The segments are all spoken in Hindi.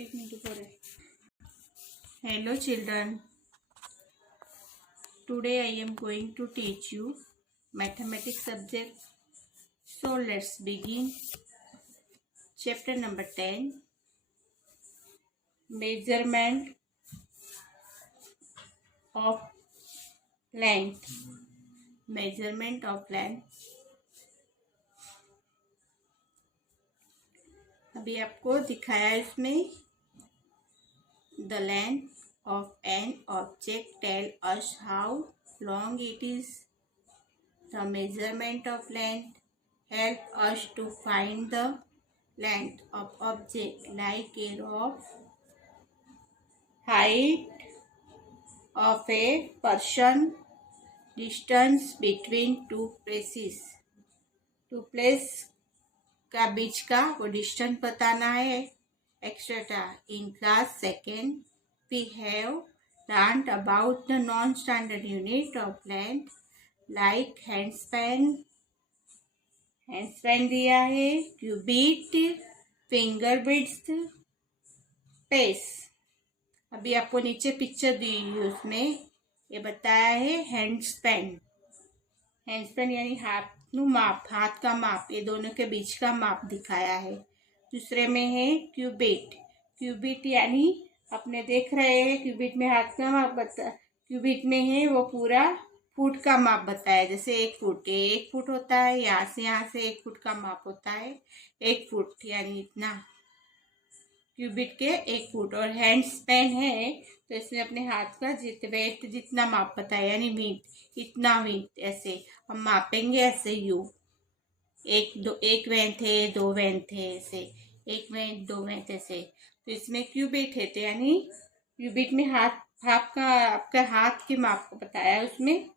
एक मिनट ऊपर है। Hello children, today I am going to teach you mathematics subject. So let's begin. Chapter number 10, measurement of length. Measurement of length. अभी आपको दिखाया है इसमें the length of an object tell us how long it is. The measurement of length help us to find the length of object like a rope, height of a person, distance between two places. Two place का बीच का वो डिस्टेंस बताना है extra. In class second we have learned about the non standard unit of length like handspan. Handspan दिया है, क्यूबिट, फिंगर विड्थ, पेस. अभी आपको नीचे पिक्चर दी है, उसमें ये बताया है हैंडस्पैन. हैंडस्पैन यानी हाथ नु माप, हाथ का माप, ये दोनों के बीच का माप दिखाया है. दूसरे में है क्यूबिट. क्यूबिट यानी अपने देख रहे हैं क्यूबिट में हाथ का माप क्यूबिट में है वो पूरा फुट का माप बताया. जैसे 1 फुट, 1 फुट होता है, यहाँ से 1 फुट का माप होता है. 1 फुट यानी इतना, क्यूबिट के 1 फुट. और हैंड स्पैन है तो इसमें अपने हाथ का वेट जितना माप बताया, यानी मीट, इतना मीट. ऐसे हम मापेंगे, ऐसे यू, एक वेंथ है, 2 वेंथ है, ऐसे 1 वेंथ 2 वेंथ ऐसे. तो इसमें क्यूबिट है, तो यानी क्यूबिट में हाथ का आपका हाथ के माप को बताया. उसमें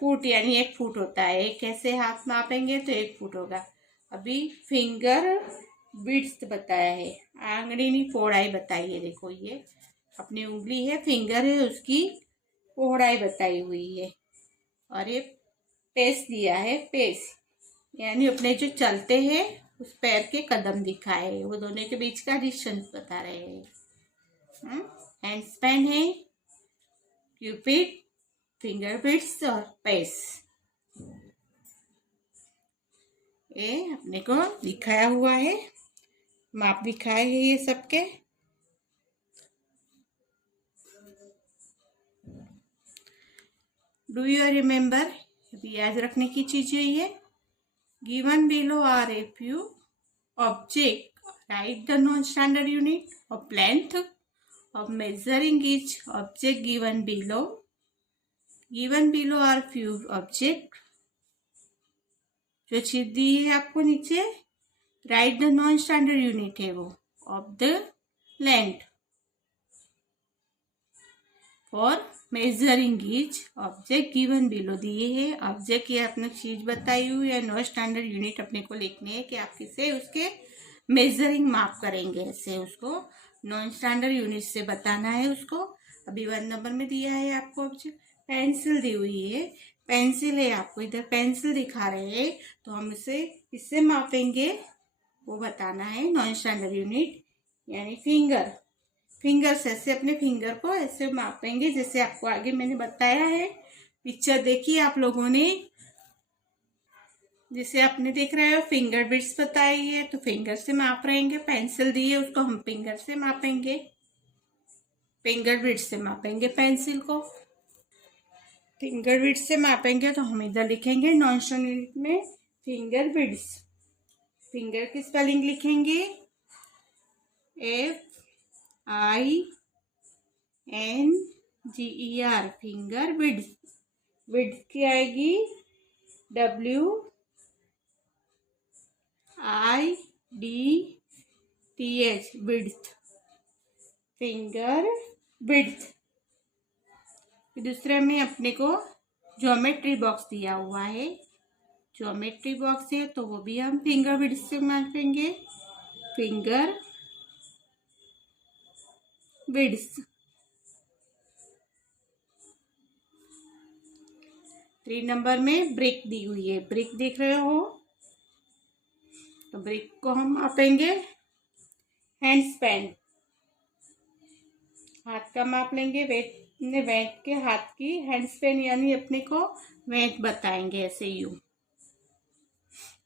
फुट यानी 1 फुट होता है. एक कैसे हाथ मापेंगे तो 1 फुट होगा. अभी फिंगर विड्थ बताया है, आंगली नहीं पौड़ाई बताई है. देखो ये अपनी उंगली है, फिंगर है, उसकी पौड़ाई बताई हुई है. और ये पेस दिया है, पेस यानी अपने जो चलते हैं उस पैर के कदम दिखाए, वो दोनों के बीच का डिस्टेंस बता रहे हैं. हैंड स्पैन है, क्यूपिड, फिंगर विड्थ और पेस, ये अपने को दिखाया हुआ है, माप दिखाए हैं ये सबके. डू यू रिमेम्बर, अभी याद रखने की चीजें ये. Given below are a few object, right the non standard unit of length of measuring each object given below. Given below are few object, जो चीज दी है आपको नीचे, right the non standard unit है वो of the length for measuring each object given below. दिए है ऑब्जेक्ट की अपने चीज बताई हुई है, नॉन स्टैंडर्ड यूनिट अपने को लिखने है कि आप किसे उसके मेजरिंग माप करेंगे, ऐसे उसको नॉन स्टैंडर्ड यूनिट से बताना है उसको. अभी 1 नंबर में दिया है आपको ऑब्जेक्ट, पेंसिल दी हुई है, पेंसिल है, आपको इधर पेंसिल दिखा रहे हैं, तो हम इसे इससे मापेंगे, वो बताना है नॉन स्टैंडर्ड यूनिट. यानी फिंगर, फिंगर से ऐसे अपने फिंगर को ऐसे मापेंगे, जैसे आपको आगे मैंने बताया है. पिक्चर देखिए आप लोगों ने, जिसे आपने देख रहे हो फिंगर विड्थ बताई है, तो फिंगर से माप रहेंगे. पेंसिल दी है उसको हम फिंगर से मापेंगे, फिंगर विड्थ से मापेंगे पेंसिल को. फिंगर विड्थ से मापेंगे तो हम इधर लिखेंगे नॉन स्टैंडर्ड में फिंगर विड्थ. फिंगर की स्पेलिंग लिखेंगे FINGER, फिंगर विड्थ. विड्थ की आएगी WIDTH, विड्थ, फिंगर विड्थ. दूसरे में अपने को ज्योमेट्री बॉक्स दिया हुआ है, ज्योमेट्री बॉक्स है तो वो भी हम फिंगर विड्थ से मापेंगे, फिंगर विड्थ. 3 नंबर में ब्रिक दी हुई है, ब्रिक देख रहे हो, तो ब्रिक को हम मापेंगे हैंड स्पैन, हाथ का माप लेंगे, वेट के हाथ की हैंड स्पैन यानी अपने को वेट बताएंगे, ऐसे यू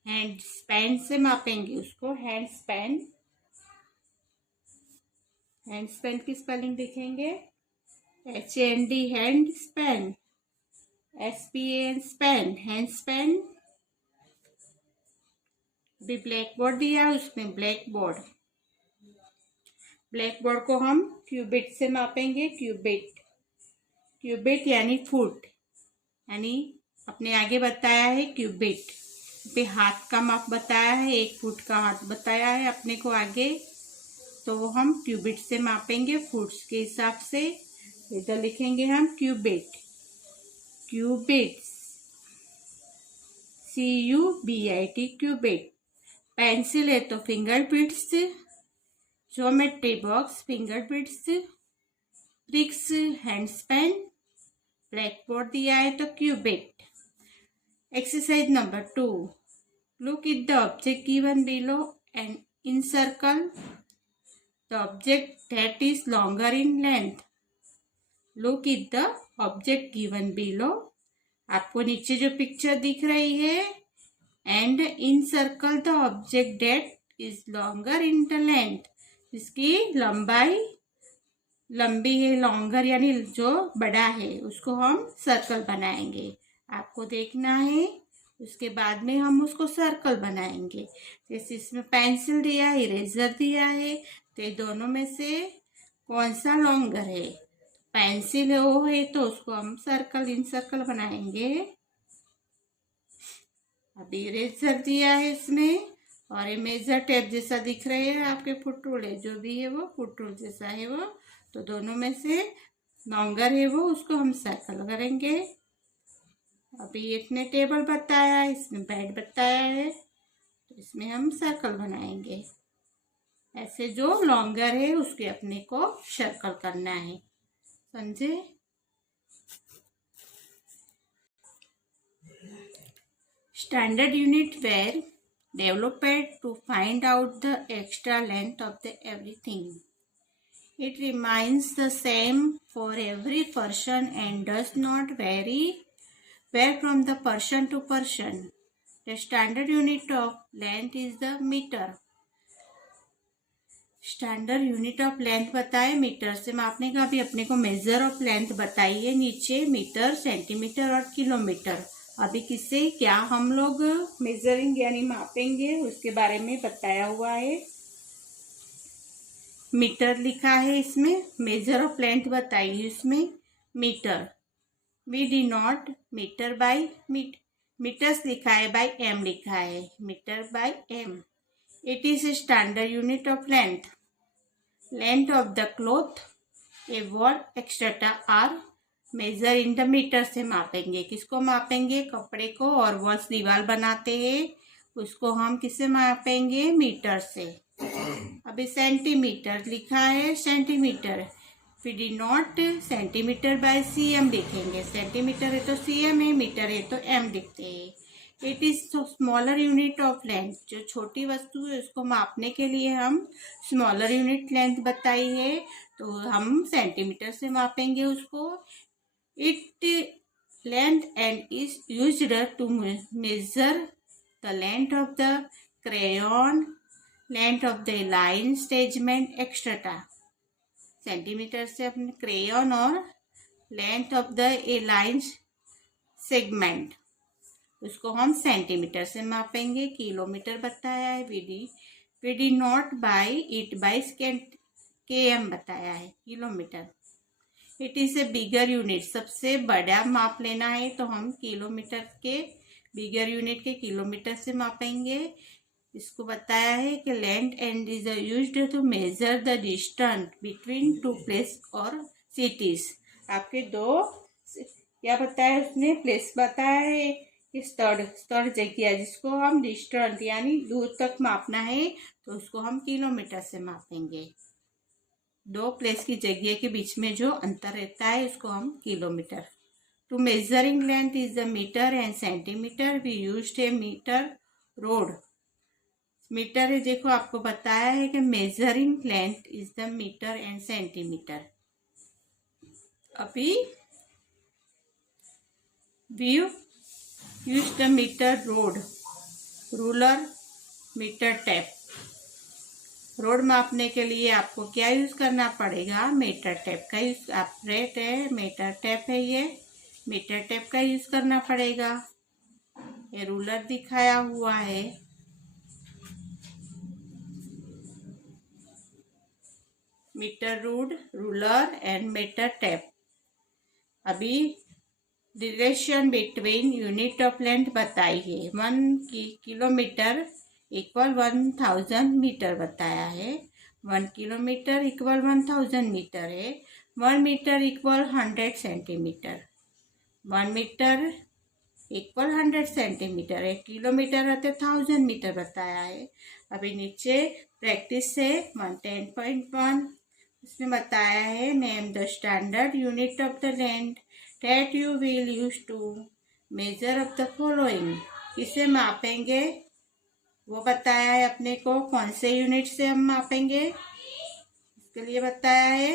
हैंड स्पैन से मापेंगे उसको। हैंड स्पैन, हैंड स्पैन की स्पेलिंग लिखेंगे HAND, hand span, SPAN span, hand span. भी ब्लैक बोर्ड दिया है उसमें, ब्लैक बोर्ड, ब्लैक बोर्ड को हम क्यूबिट से मापेंगे। क्यूबिट, क्यूबिट यानी फुट, यानी अपने आगे बताया है क्यूबिट। पे हाथ का माप बताया है, 1 फुट का हाथ बताया है अपने को आगे, तो वो हम क्यूबिट से मापेंगे फुट्स के हिसाब से। इधर लिखेंगे हम cubit, cubit, CUBIT, cubit. Pencil है तो finger bits, geometry box finger bits, bricks hand span, black board दिया है तो cubit. Exercise number 2, look at the object given below and encircle the object that is longer in length. Look at the object given below, आपको नीचे जो पिक्चर दिख रही है, and encircle the object that is longer in the length, इसकी लंबाई लंबी है, लॉन्गर यानी जो बड़ा है, उसको हम सर्कल बनाएंगे। आपको देखना है, उसके बाद में हम उसको सर्कल बनाएंगे। जैसे इसमें पेंसिल दिया है, इरेजर दिया है, तो ये दोनों में से कौन सा लॉन्गर है? पेंसिल है, वो है, तो उसको हम सर्कल, इन सर्कल बनाएंगे। अभी इरेजर दिया है इसमें, और ये मेजर टेप जैसा दिख रहे हैं आपके फुट रूल है, जो भी है वो फुट रूल जैसा है वो, तो दोनों में से लॉन्गर है वो, उसको हम सर्कल करेंगे। अभी इसने टेबल बताया है, इसमें बेड बताया है, तो इसमें हम सर्कल बनाएंगे। ऐसे जो लॉन्गर है उसके अपने को सर्कल करना है, समझे? Standard unit were developed to find out the extra length of the everything. It remains the same for every person and does not vary from the person to person. The standard unit of length is the meter. Standard unit of length बताए, मीटर से मापने का। अभी अपने को मेजर ऑफ लेंथ बताइए नीचे, मीटर, सेंटीमीटर और किलोमीटर। अभी किससे क्या हम लोग मेजरिंग यानी मापेंगे उसके बारे में बताया हुआ है। मीटर लिखा है इसमें, मेजर ऑफ लेंथ बताइए इसमें metre. We denote metre by metres लिखा है, बाय एम लिखा है, metre by m. It is a standard unit of length. Length of the cloth, a wall extra are measure in the metre से मापेंगे। किसको मापेंगे? कपड़े को। और वॉल्स दीवार बनाते हैं उसको हम किससे मापेंगे? मीटर से। अभी सेंटीमीटर लिखा है, centimetre. We denote centimetre by CM लिखेंगे। सेंटीमीटर है तो CM है, मीटर है तो M लिखते हैं। It is smaller unit of length. जो छोटी वस्तु है उसको मापने के लिए हम स्मॉलर यूनिट लेंथ बताई है, तो हम सेंटीमीटर से मापेंगे उसको। It length and is used to measure the length of the crayon, length of the line segment extra. Centimetre से अपने क्रेयॉन और length of the line segment, उसको हम सेंटीमीटर से मापेंगे। किलोमीटर बताया है, we denote by it by KM बताया है, kilometre. It is a bigger unit. सबसे बड़ा माप लेना है तो हम किलोमीटर के, बिगर यूनिट के किलोमीटर से मापेंगे। इसको बताया है कि length and is used to measure the distance between two place और सिटीज। आपके दो क्या बताया उसने? प्लेस बताया है कि स्तर जगह जिसको हम डिस्टेंस यानी दूर तक मापना है तो उसको हम किलोमीटर से मापेंगे। दो प्लेस की जगह के बीच में जो अंतर रहता है उसको हम kilometre. To measuring length is the metre and centimetre we used a metre rod. Metre है, देखो आपको बताया है कि measuring length is the metre and centimetre. अभी we use the metre rod, ruler, metre tape. Rod मापने के लिए आपको क्या यूज करना पड़ेगा? मीटर टेप का यूज। आप रेट है, मीटर टेप है, ये मीटर टेप का यूज करना पड़ेगा। ये रूलर दिखाया हुआ है, metre rod, ruler and metre tape. अभी relation between unit of length बताइए। 1 किलोमीटर इक्वल 1000 मीटर बताया है। 1 किलोमीटर इक्वल 1000 मीटर है। 1 metre equal 100 centimetre. 1 metre equal 100 centimetre है। किलोमीटर रहते 1000 मीटर बताया है। अभी नीचे प्रैक्टिस से 110.1 उसमें बताया है, name the standard unit of the length that you will use to measure of the following। इसे मापेंगे, वो बताया है अपने को कौन से यूनिट से हम मापेंगे, इसके लिए बताया है।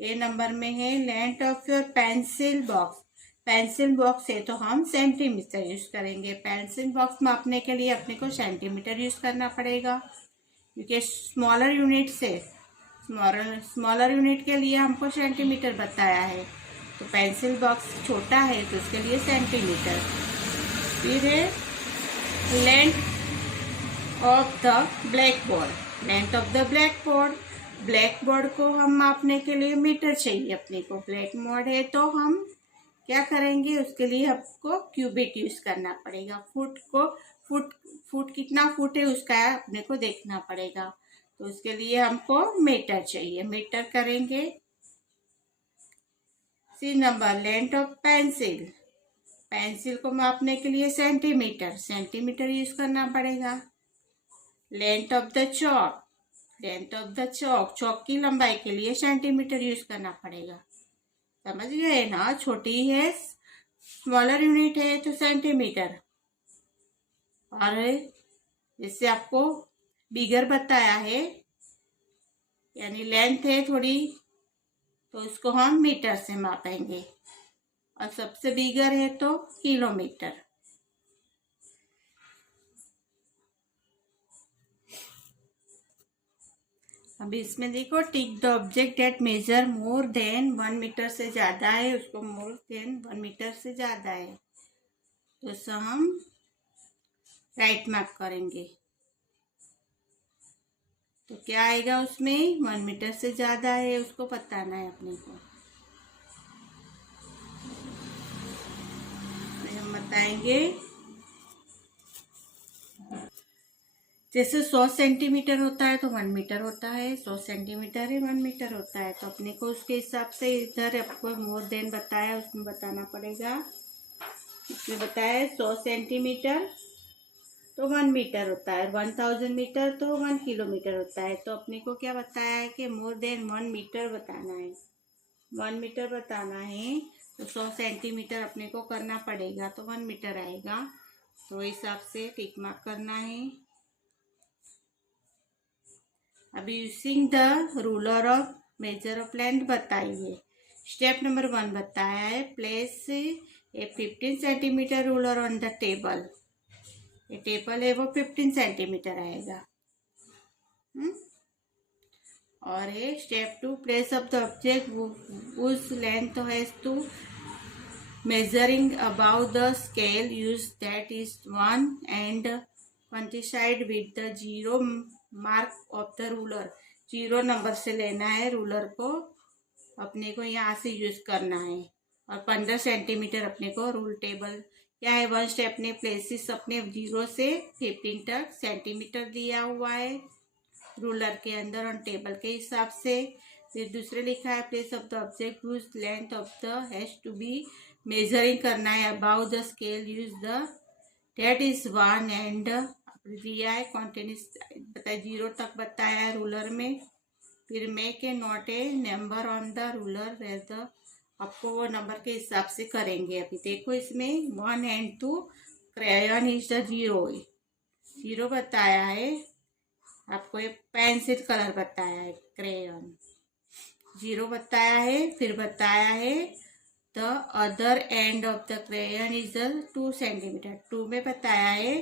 ए नंबर में है length of your pencil box. Pencil box है तो हम सेंटीमीटर यूज करेंगे। पेंसिल बॉक्स मापने के लिए अपने को सेंटीमीटर यूज करना पड़ेगा, क्योंकि स्मॉलर यूनिट से स्मॉलर यूनिट के लिए हमको सेंटीमीटर बताया है। तो पेंसिल बॉक्स छोटा है तो उसके लिए सेंटीमीटर। फिर है length of the black board. Length of the black board, black board को हम मापने के लिए मीटर चाहिए अपने को। ब्लैक बोर्ड है तो हम क्या करेंगे, उसके लिए आपको क्यूबिट यूज करना पड़ेगा। फुट कितना फुट है उसका अपने को देखना पड़ेगा, तो उसके लिए हमको मीटर चाहिए। मीटर करेंगे। C number length of pencil, pencil को मापने के लिए सेंटीमीटर यूज करना पड़ेगा। Length of the chalk, length of the chalk की लंबाई के लिए सेंटीमीटर यूज करना पड़ेगा। समझ गए ना? छोटी है, स्मॉलर यूनिट है तो सेंटीमीटर। और जिससे आपको बिगर बताया है, यानी लेंथ है थोड़ी, तो उसको हम मीटर से मापेंगे। और सबसे बिगर है तो किलोमीटर। अभी इसमें देखो, tick the object at measure more than 1 metre से ज्यादा है, उसको मोर देन 1 मीटर से ज्यादा है तो इसे हम राइट मार्क करेंगे। तो क्या आएगा उसमें? 1 मीटर से ज्यादा है, उसको बताना है अपने को। तो हम बताएंगे जैसे 100 सेंटीमीटर होता है तो 1 मीटर होता है। 100 सेंटीमीटर है 1 मीटर होता है, तो अपने को उसके हिसाब से इधर आपको मोर देन बताया उसमें बताना पड़ेगा। इसमें बताया है 100 सेंटीमीटर तो 1 मीटर होता है, 1000 मीटर तो 1 किलोमीटर होता है। तो अपने को क्या बताया है कि मोर देन 1 मीटर बताना है। 1 मीटर बताना है तो 100 सेंटीमीटर अपने को करना पड़ेगा, तो 1 मीटर आएगा। तो हिसाब से टिक मार्क करना है। अभी using the ruler of measure of length बताइए। स्टेप नंबर 1 बताया है, place a 15 centimetre ruler on the table. ये टेबल है वो 15 सेंटीमीटर आएगा। और है step 2, place of the object उस length has to measuring above the scale, use that is 1 and coincide with the 0 mark of the ruler। 0 number से लेना है रूलर को, अपने को यहाँ से यूज करना है। और 15 सेंटीमीटर अपने को रूल टेबल क्या है, 1 स्टेप ने प्लेसेस अपने 0 से 15 तक सेंटीमीटर दिया हुआ है रूलर के अंदर और टेबल के हिसाब से। फिर दूसरे लिखा है, place of the object whose length of the has to be measuring करना है about the scale, use the date is 1 and दिया है कॉन्टिन्यूस बताया 0 तक बताया है रूलर में। फिर make a note a number on the ruler where the, आपको वो नंबर के हिसाब से करेंगे। अभी देखो इसमें 1 एंड 2 क्रेयन इज द 0 बताया है। आपको ये पेंसिल कलर बताया है, क्रेयॉन। 0 बताया है, फिर बताया है the other end of the crayon is 2 centimetre. 2 में बताया है,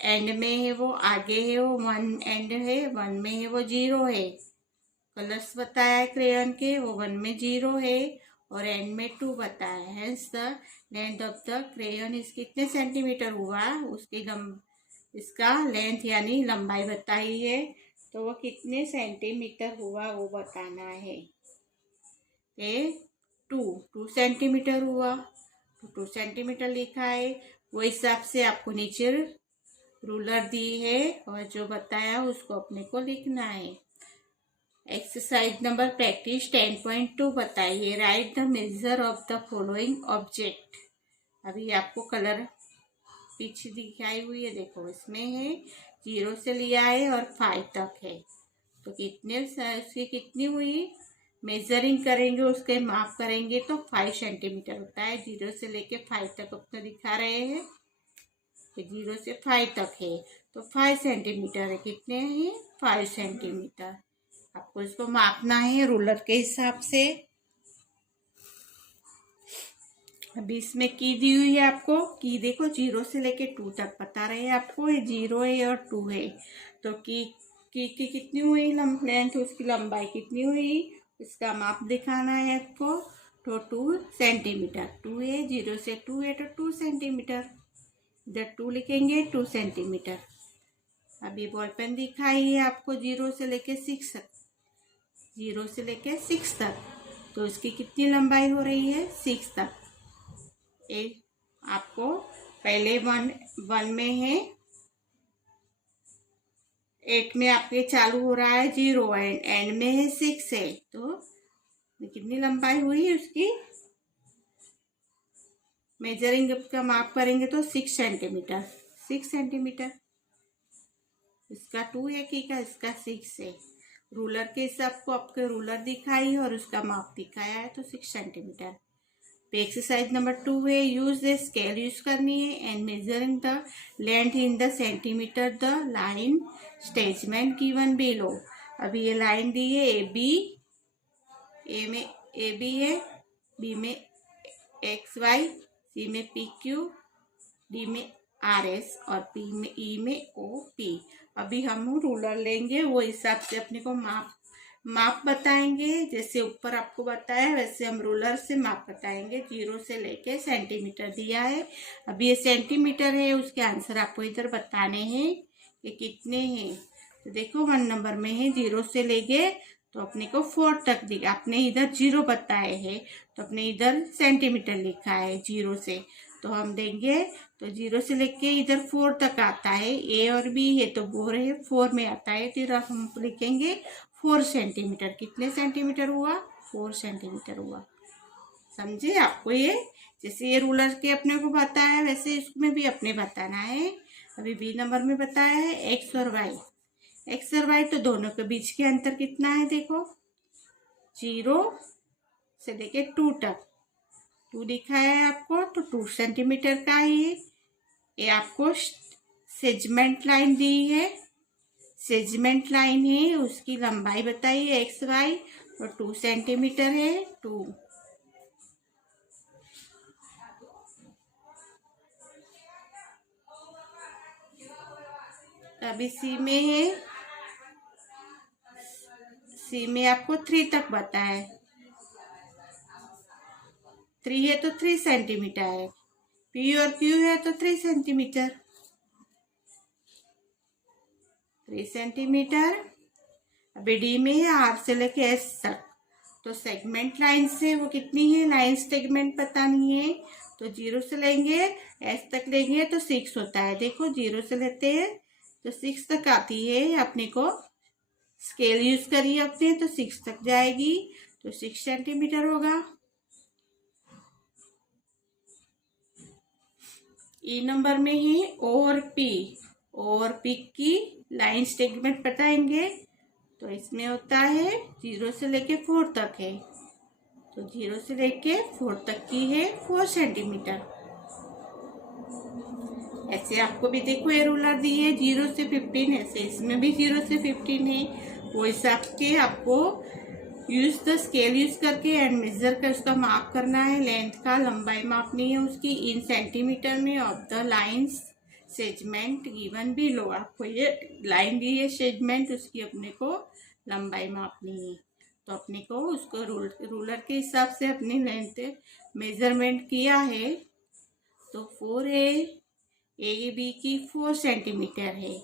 एंड में है वो, आगे है वो 1 एंड है, 1 में है वो 0 है। कलर्स बताया है क्रेयन के, वो 1 में 0 है और एंड में 2 बताया है। Hence the length of the crayon इस कितने सेंटीमीटर हुआ, इसका लेंथ यानी लंबाई बताई है, तो वो कितने सेंटीमीटर हुआ वो बताना है। ये 2 सेंटीमीटर हुआ, तो 2 सेंटीमीटर लिखा है। वो हिसाब से आपको नीचे रूलर दी है और जो बताया उसको अपने को लिखना है। एक्सरसाइज नंबर प्रैक्टिस 10.2 बताइए, right the measure of the following object. अभी आपको कलर पीछे दिखाई हुई है, देखो इसमें है 0 से लिया है और 5 तक है, तो कितने उसकी कितनी हुई, मेजरिंग करेंगे, उसके माप करेंगे तो 5 सेंटीमीटर होता है। 0 से लेके 5 तक अपना दिखा रहे हैं, 0 से 5 तक है तो 5 सेंटीमीटर है। कितने हैं, 5 सेंटीमीटर। आपको इसको मापना है रूलर के हिसाब से। अभी इसमें की दी हुई है आपको, की देखो 0 से लेके 2 तक बता रहे हैं आपको, ये 0 है और 2 है, तो की कितनी हुई लेंथ, उसकी लंबाई कितनी हुई, इसका माप दिखाना है आपको, तो 2 सेंटीमीटर। 2 है, 0 से 2 है तो 2 सेंटीमीटर, इधर 2 लिखेंगे, 2 सेंटीमीटर। अभी बॉल पेन दिखाई है आपको 0 से लेके 6 तक, 0 से लेके 6 तक, तो इसकी कितनी लंबाई हो रही है, 6 तक। आपको पहले 1 में है, 8 में आपके चालू हो रहा है 0 एंड में है 6 है, तो कितनी लंबाई हुई उसकी, मेजरिंग का माप करेंगे तो 6 सेंटीमीटर। 6 सेंटीमीटर, इसका 2 है की का, इसका 6 है। रूलर के हिसाब को आपके रूलर दिखाई है और उसका माप दिखाया है, तो 6 सेंटीमीटर। एक्सरसाइज नंबर 2 है, यूज द स्केल यूज करनी है and measuring the length in the centimetre the line statement given below. अभी ये लाइन दी है ए बी, ए में ए बी है, बी में एक्स वाई, सी में पी क्यू, डी में आर एस और पी में ई में ओ पी। अभी हम रूलर लेंगे, वो हिसाब से अपने को माप बताएंगे, जैसे ऊपर आपको बताया वैसे हम रूलर से माप बताएंगे। 0 से लेके सेंटीमीटर दिया है, अभी ये सेंटीमीटर है, उसके आंसर आपको इधर बताने हैं कि कितने हैं। तो देखो 1 नंबर में है 0 से लेके तो अपने को 4 तक दिया, आपने इधर 0 बताए हैं तो अपने इधर सेंटीमीटर लिखा है 0 से, तो हम देंगे तो 0 से लेके इधर 4 तक आता है, ए और बी है तो बोर है 4 में आता है, फिर हम लिखेंगे 4 सेंटीमीटर। कितने सेंटीमीटर हुआ, 4 सेंटीमीटर हुआ। समझे आपको ये, जैसे ये रूलर के अपने को बताया है वैसे इसमें भी अपने बताना है। अभी बी नंबर में बताया है एक्स और वाई, एक्स और वाई तो दोनों के बीच के अंतर कितना है, देखो 0 से लेके 2 तक, 2 दिखाया है आपको तो 2 सेंटीमीटर का ही है। ये आपको सेगमेंट लाइन दी है, सेगमेंट लाइन है, उसकी लंबाई बताइए एक्स वाई और 2 सेंटीमीटर है, 2। अभी सी में है, सी में आपको 3 तक बताया है, 3 है तो 3 सेंटीमीटर है, पी और क्यू है तो 3 सेंटीमीटर, 3 सेंटीमीटर। अभी डी में है आर से लेके एस तक, तो सेगमेंट लाइन से वो कितनी है, लाइन सेगमेंट बतानी है, तो 0 से लेंगे एस तक लेंगे तो 6 होता है। देखो 0 से लेते हैं तो 6 तक आती है, अपने को स्केल यूज करिए अपने तो 6 तक जाएगी, तो 6 सेंटीमीटर होगा। ई नंबर में ही ओ और पी, ओ और पी की लाइन सेगमेंट बताएंगे, तो इसमें होता है 0 से लेके 4 तक है, तो 0 से लेके 4 तक की है 4 सेंटीमीटर। ऐसे आपको भी देखो ये रूलर दी है 0 से 15, ऐसे इसमें भी 0 से 15 है। वो हिसाब के आपको यूज द स्केल यूज करके एंड मेजर कर उसका माप करना है। लेंथ का लंबाई मापनी है उसकी इन सेंटीमीटर में of the lines segment given below. आपको ये लाइन दी है सेगमेंट, उसकी अपने को लंबाई मापनी है। तो अपने को उसको रूलर के हिसाब से अपनी लेंथ मेजरमेंट किया है। तो 4 है, ए बी की 4 सेंटीमीटर है,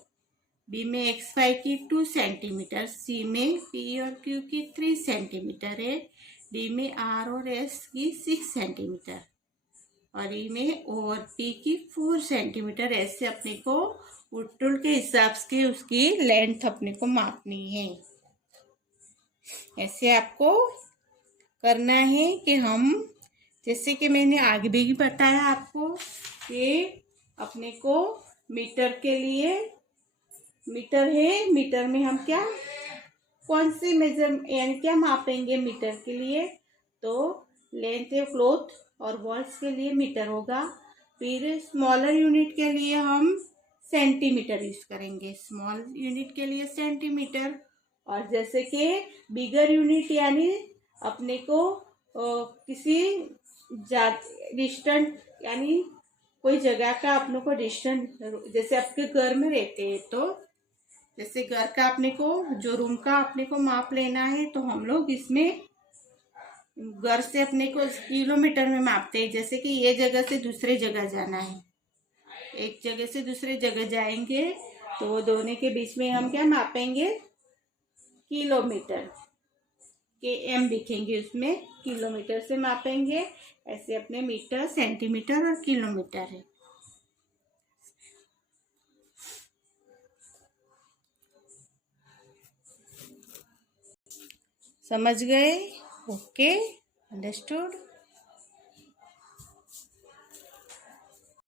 बी में एक्स वाई की 2 सेंटीमीटर, सी में पी और क्यू की 3 सेंटीमीटर है, डी में आर और एस की 6 सेंटीमीटर और ई में ओ और पी की 4 सेंटीमीटर। ऐसे अपने को वुड टूल के हिसाब से उसकी लेंथ अपने को मापनी है। ऐसे आपको करना है कि हम, जैसे कि मैंने आगे भी बताया आपको कि अपने को मीटर के लिए, मीटर है, मीटर में हम क्या कौन सी मेजर यानी क्या मापेंगे मीटर के लिए, तो लेंथ है क्लॉथ और वॉल्स के लिए मीटर होगा। फिर स्मॉलर यूनिट के लिए हम सेंटीमीटर यूज करेंगे, स्मॉल यूनिट के लिए सेंटीमीटर। और जैसे कि बिगर यूनिट यानी अपने को किसी डिस्टेंट यानी कोई जगह का अपने को डिस्टेंट, जैसे आपके घर में रहते हैं तो जैसे घर का अपने को जो रूम का अपने को माप लेना है, तो हम लोग इसमें घर से अपने को किलोमीटर में मापते हैं। जैसे कि ये जगह से दूसरे जगह जाना है, एक जगह से दूसरे जगह जाएंगे तो वो दोनों के बीच में हम क्या मापेंगे, किलोमीटर के एम दिखेंगे उसमें, किलोमीटर से मापेंगे। ऐसे अपने मीटर, सेंटीमीटर और किलोमीटर है। समझ गए? Okay, understood.